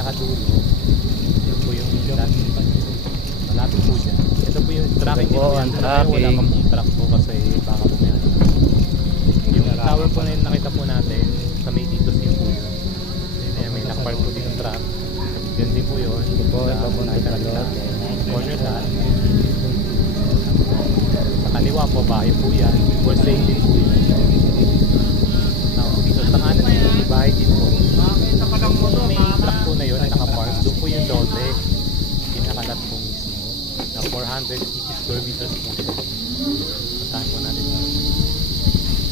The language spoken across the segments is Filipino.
pinakadulo. Yan po yung malapit po dyan. Ito po yung tracking Ito po dito. ang Wala tracking. pa pong track po kasi baka po may ano. Yung tower po na yun nakita po natin sa may dito yung po yun. Ayan, may nakapark po dito truck. Yun din po yun. Ito po, Sa papunta nakita sa nila, lote. corner lot. Sa kaliwa po, bahay po yan. For sale din po yun. Tapos dito sa kanan, may bahay din po. Yung may truck po na yun na nakapark, doon po yung lote. Pinakalat po mismo. Na 480 square meters po siya. Puntahan po natin.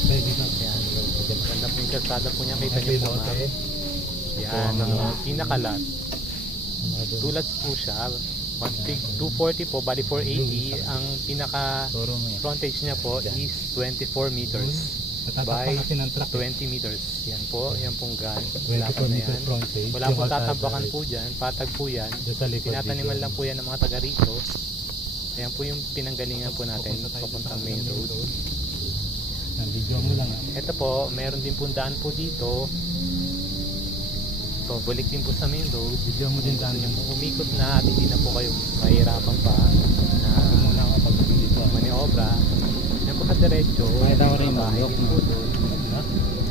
Ayan. Maganda po yung kalsada po niya. Kita niyo po nga. Yan. Pinakalat. Tulad po siya. 240 po, bali 480. Ang pinaka frontage niya po is 24 meters by 20 meters. Yan po, yan pong gan. Wala po na yan. Wala po tatabakan po dyan. Patag po yan. Tinataniman lang po yan ng mga taga rito. Ayan po yung pinanggalingan po natin papuntang main road. Ito po, meron din po daan po dito. So, balik din po sa main road. Video mo din daan yung umikot na at hindi na po kayo mahirapan pa na maniobra. Yan po sa diretso. Bahay din po doon.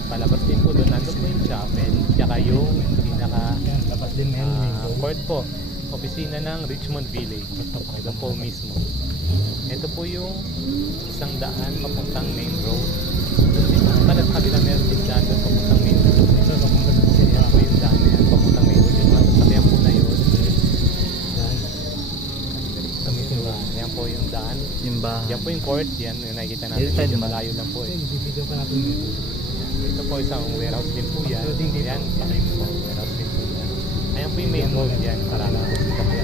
Palabas din po doon. Nandun po yung chapel. Tsaka yung pinaka court po. Opisina ng Richmond Village. Ito po mismo. Ito po yung isang daan papuntang main road. Pala sa kabila meron din daan papuntang main road. Yan po yung daan na yan papuntang main road. Yung masasakyan po na yun. Yan po yung daan. Yan po yung court. Yan yung nakikita natin. Medyo malayo lang po. Ito po isang warehouse din po yan. Yan. Warehouse din po yan. Ayan po yung main road yan. Para nakakita po